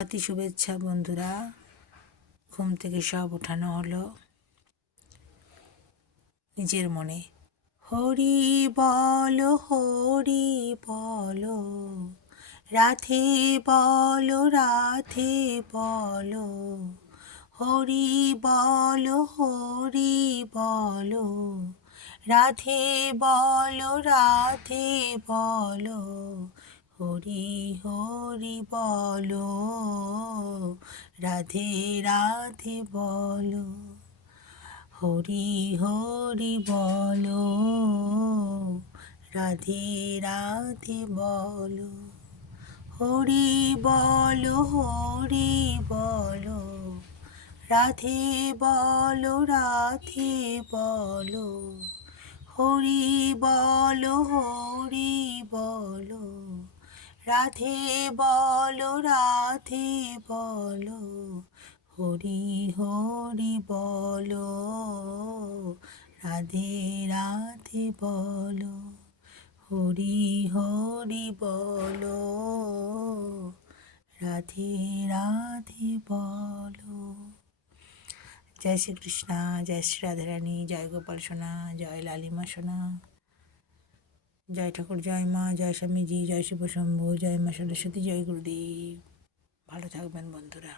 রাতে শুভেচ্ছা বন্ধুরা। ঘুম থেকে সব ওঠানো হলো নিজের মনে। হরি বলো রাধে বলো রাধে বলো, হরি বলো রাধে বলো রাধে বলো, হরি হরি বলো রাধে রাধে বলো, হরি হরি বলো রাধে রাধে বলো, হরি বলো রাধে বলো রাধে বলো, হরি বলো রাধে বলো রাধে বলো, হরি হরি বলো রাধে রাধে বলো, হরি হরি বলো রাধে রাধে বলো। জয় শ্রীকৃষ্ণ, জয় শ্রী রাধারানী, জয় গোপাল সোনা, জয় লালিমা সোনা, জয় ঠাকুর, জয় মা, জয় স্বামীজি, জয় শিব শম্ভু, জয় মা সরস্বতী, জয় গুরুদেব। ভালো থাকবেন বন্ধুরা।